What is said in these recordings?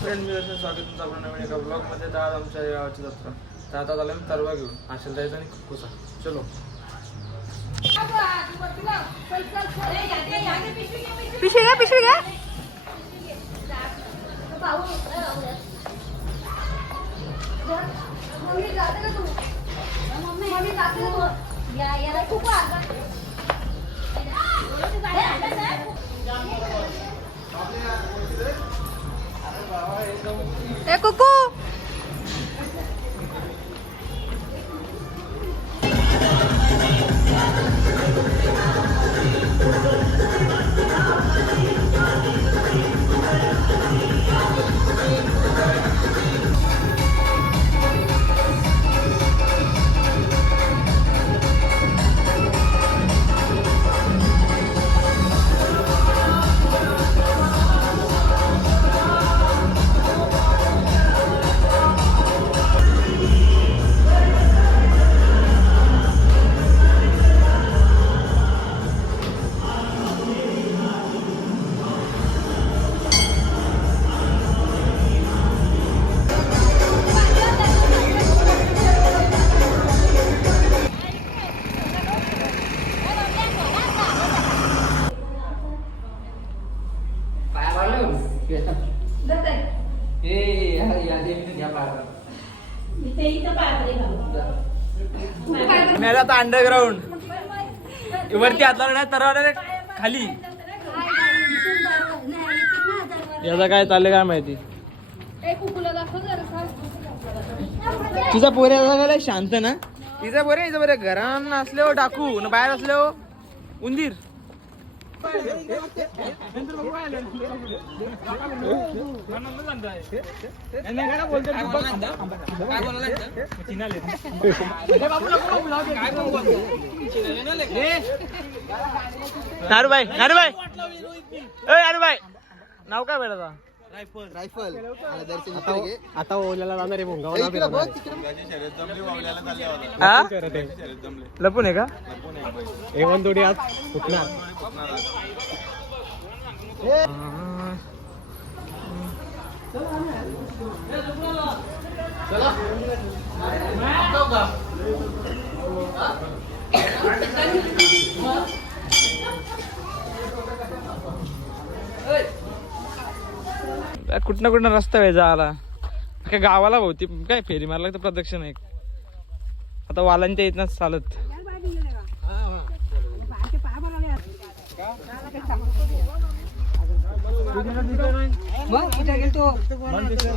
Friend मी असं स्वागत तुमचं आपल्या नवीन एका ब्लॉगमध्ये. तर आज आमच्या गावाची जत्रा. तर आता झालं मी तरवा घेऊन आशेल जायचं आणि कुसा. चलो पिशवी घ्या ए कुकू मेला आता अंडरग्राउंड वरती हातला तर खाली. याचा काय चाललंय काय माहिती. तुझा पोऱ्या शांत ना. तिचा पोरे हिचा बरे घरात असले टाकू न बाहेर असले उंदीर. नारूबाई नाव काय बेटा? रायफल आता ओल्याला जाणार आहे भोंगा. लपून आहे का? एवन थोडी आज कुठला कुठं रस्ता आहे जायला. काय गावाला भोवती काय फेरी मारला तर प्रदक्षिण आहे. आता वालांच्या इथनं चालत. मग कुठे गेलतो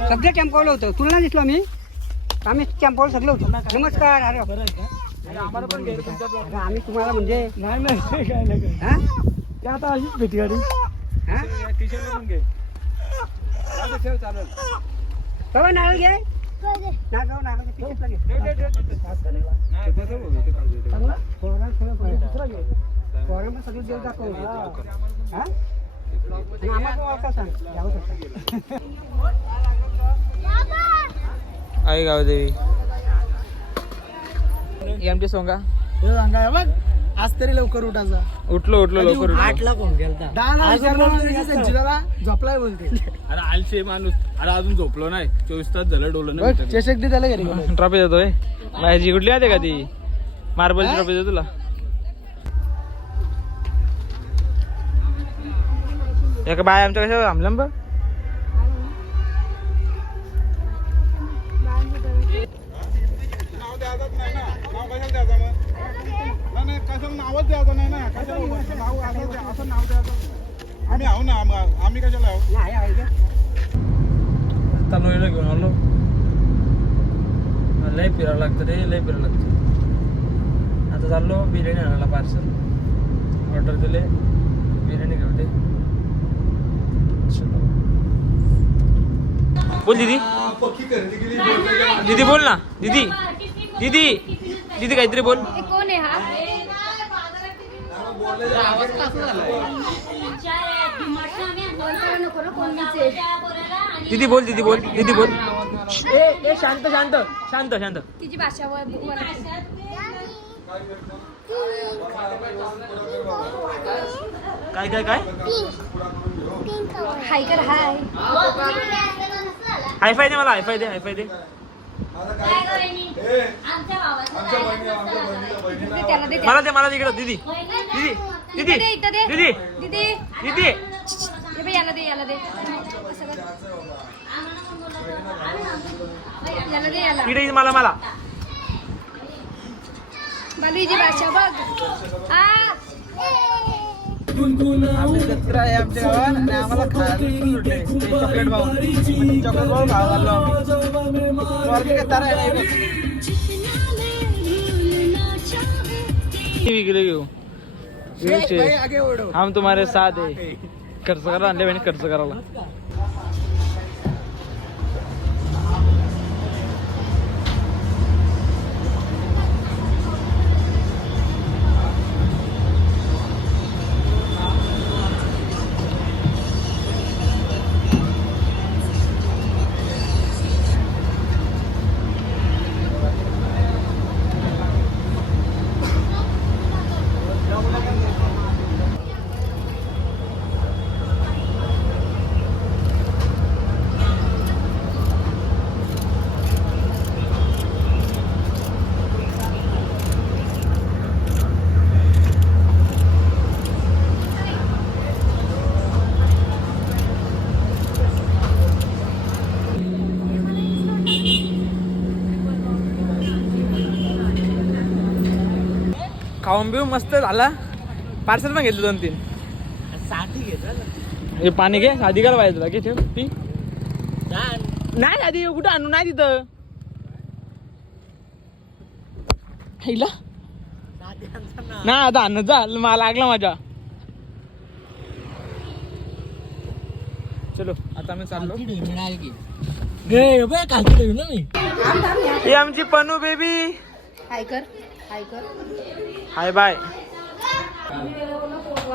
सगळे कॅम्पवलं होतं. तुला नाही दिसलो आम्ही कॅम्पवर सगळं होतो. नमस्कार. अरे आम्ही तुम्हाला म्हणजे आता अशीच भेटी गाडी कवा नारळ घे सगळं देव दाखव. आई गावदेवी एमटी सोंगा. बघ आज तरी लवकर उठायचा. उठलो लवकर. 8ला कोण गेलता? 10 झोपलाय बोलते. अरे आलशे माणूस. अरे अजून झोपलो नाही. 24 तास झालं डोलं नाही. चषक दे त्याला घरी. ट्रॉफी देतोय. माझी कुठली आते का ती मार्बलची ट्रॉफी देतो तुला. एका बाय आमच्या कशा थांबलं बघ. नावच द्यायचं नाही ना. कशाला नाव असं नाव द्यायचं. आम्ही आहो ना. आम्ही कशाला आहो. तनोईला घेऊन आलो. लय फिरावं लागतं रे. लय फिरावं लागतं. आता चाललो बिर्याणी आणायला पार्सल. ऑर्डर दिले. बिर्याणी घेऊन दे. बोल दीदी. दीदी बोल ना. दीदी काहीतरी बोल. कोण आहे हा? दीदी बोल. शांत. तिची भाषा काय हाय कर हाय हायफाय दे मला हायफाय दे हायफाय दे त्याला दे मला दे इकडं दीदी दीदी दीदी इथं दे दीदी दीदी दीदी हे बघ, याला दे याला दे याला दे याला इकडे मला बालूची भाषा बघ आम्ही जत्रा आहे आमच्या गावात आणि आम्हाला खायला सुटले चॉकलेट पाहून चॉकलेट पाहून खावा घाललो आम्ही काय तारा आहे घेऊ हम तुम्हारे साथ है खर्च करा आणले बहिणी खर्च करायला खाऊन बिऊ मस्त झाला पार्सल पण घेतलं 2-3 हे पाणी घे साधी करायला पाहिजे तुला घे ठेव पी नाही साधी कुठं आणू नाही तिथं हिला नाही आता आणत जा मला लागला माझ्या चलो आता मी चाललो ही आमची पनू बेबी हाय कर हाय कर हाय बाय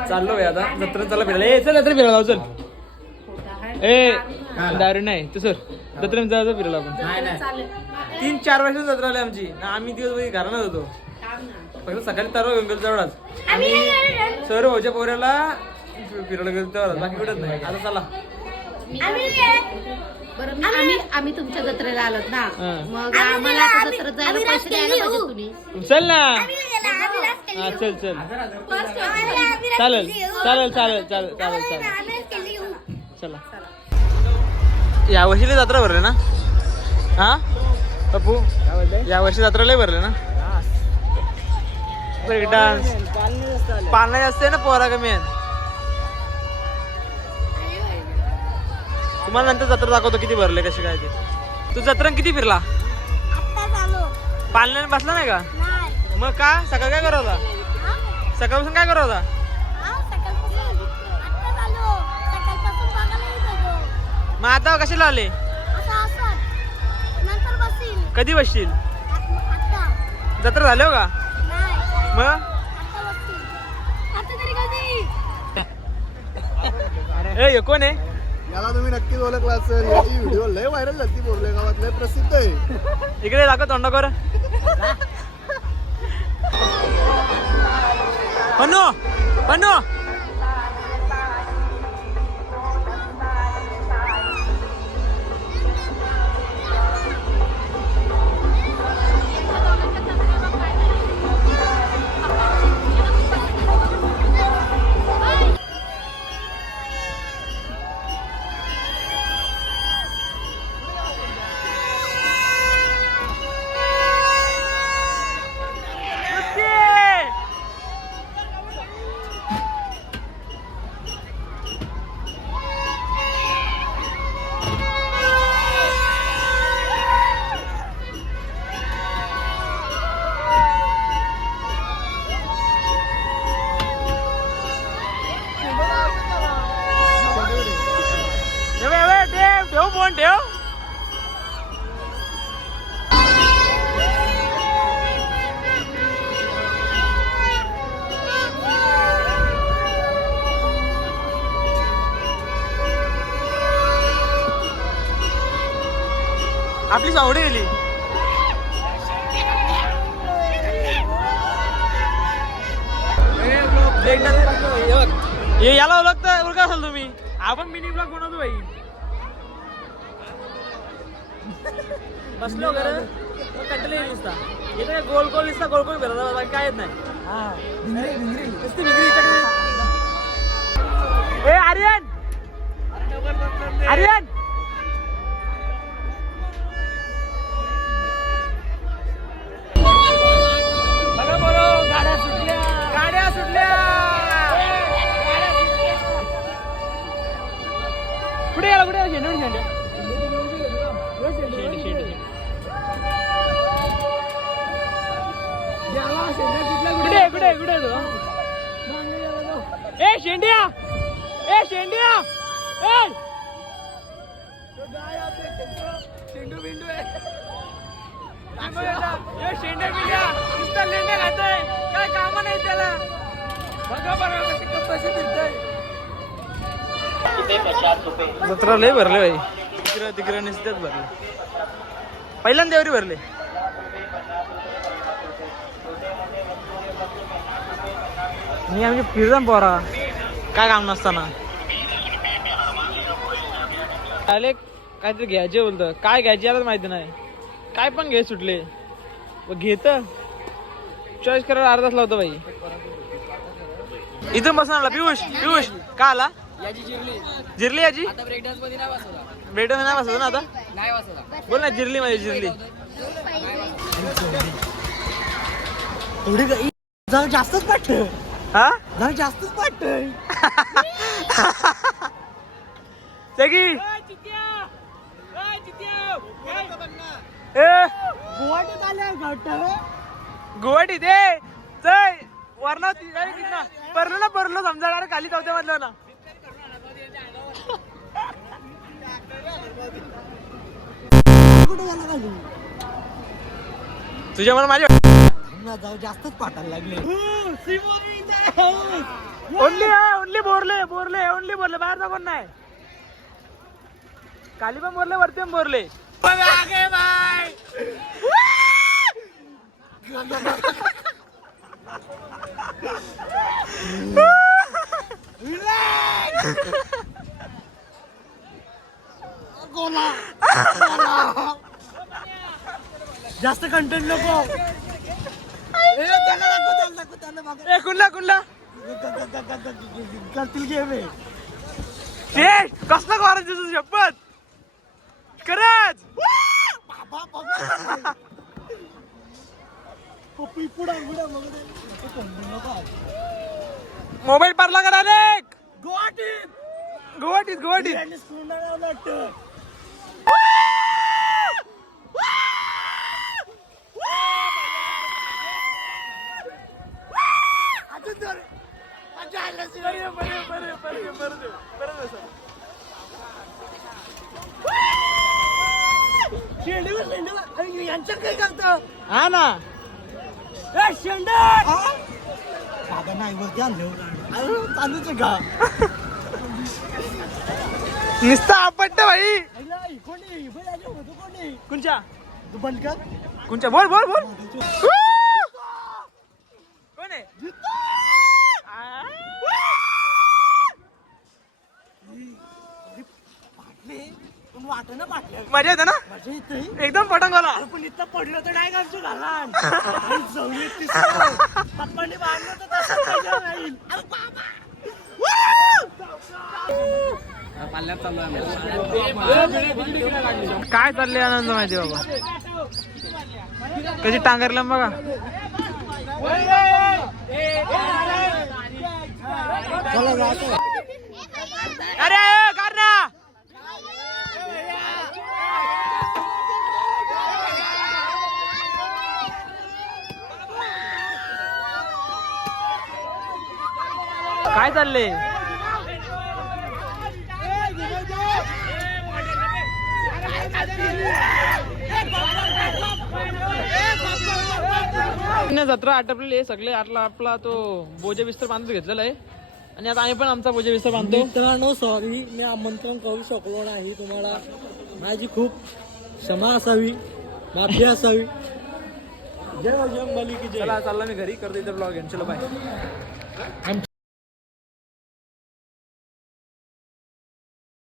चाललो आहे आता जत्रा चला फिरायला ए चल जत्रा फिरायला जाऊ चल ए दारू नाही तू सर जत्रेत जायचं फिरायला आपण 3-4 वर्ष जत्रा आली आमची आम्ही दिवस घरात होतो फक्त सकाळी तरवा घेऊन गेलो तेवढाच आणि सर भाऊच्या पोऱ्याला फिरायला गेलो तेवढाच बाकी कुठंच नाही आता चला बरं आम्ही तुमच्या जत्रेला आलोत ना मग आम्हाला आता जत्रेत जायला पैसे द्यायला पाहिजे तुम्ही चल ना हा चल चल चालेल चालेल चालेल चालेल चालेल चालेल चला या वर्षी जत्रा भरले ना हा पप्पू या वर्षी जत्रा लय भरले ना ब्रेक डान्स पाळणा जास्त आहे ना पोरा कमी आहे तुम्हाला नंतर जत्रा दाखवतो किती भरले कसे काय ते तू जत्रा किती फिरला पाळण्याने बसला नाही का मग का सकाळ काय करत होता सकाळपासून काय करत होता मग आता कशाला आले कधी बसशील जत्रा झाले हो का मग ए कोण आहे याला तुम्ही नक्कीच ओळखला असेल याची व्हिडिओ लय व्हायरल झाली बोरले गावात लय प्रसिद्ध आहे इकडे दाखव तोंड कर पन्नू पन्नू ठेव फोन ठेव आपली सावडी गेली याला ओळखता ओळखा असाल तुम्ही आपण मिनी ब्लॉग बनवतो भाई. बसलो घर कंटले दिसता इथं काय गोल गोल दिसता गोल गोल फिरत बाकी काय येत नाही. नुसती भिंगरी इकडे. ए आर्यन आर्यन बघा बोलो गाड्या सुटल्या गाड्या सुटल्या. कुठे गेला कुठे शेंडून शेंड कुठे कुठे कुठे तो ए शेंडिया ए शेंडिया ए शेंडू बिंडू आहे शेंड्या बिंड्या नुसता लेंड्या खातोय काय काम नाही त्याला. बघा बरं कसे पैसे फिरतोय. जत्रा लय भरले भाई तिकडे तिकडे निसत्याच भरले. पहिल्यांदा एवढी भरले. मी आमची फिरताना पोरा काय काम नसताना आले काहीतरी घ्यायचे बोलतं. काय घ्यायचे याला माहिती नाही. काय पण घे सुटले घेत चॉईस करायला अर्धाच लावतो भाई. इथून बसून आला पियुष पियुष का आला जिरली याची ब्रेड नाही बसवतो ना आता. बोल ना जिरली माझी जिरली. जास्तच वाटत हा जास्तच वाटत सगळी गुवाहाटी ते वरना परलो ना परलो समजा खाली चौथ्या मधलं ना. तुझ्या मला माझ्या जास्तच पाठायला लागले. Only only Borle Borle only Borle बाहेरचा कोण नाही. खाली पण बोरले वरती पण बोरले. जास्त कंटेंट नको. कुणला कुणला करतील गेम आहे. कसला कारण तुझं शपथ खरंच. मोबाईल पारला करा रे. गुवाहाटीत गुवाहाटीत गुवाहाटीत यांचं काय करतो हा ना बाबा नाही वरती आणलं चालूच का नुसतं आपट भाई. कोणी कोणी कुणच्या तू बंद कर कुणच्या बोल बोल बोल कोण आहे. वाट ना पाटल्या मजा येते ना माझ्या इथे एकदम पटंग आला. पण इथं पडलं तर काय करतो घालान पप्पांनी बांधलं तर तसंच राहील. काय चाललंय आनंद माहिती बाबा कशी टांगरलं बघा. अरे करना काय चाललंय. जत्रा आटपलेली सगळे आपला तो बोजा बिस्तर बांधून घेतलेला आहे आणि आता आम्ही पण आमचा बोजा बिस्तर बांधतो. मित्रांनो सॉरी मी आमंत्रण करू शकलो नाही तुम्हाला. माझी खूप क्षमा असावी माफी असावी. जय बजरंग बली की जय. चला चालला मी घरी करतो इथं ब्लॉग. चलो बाय.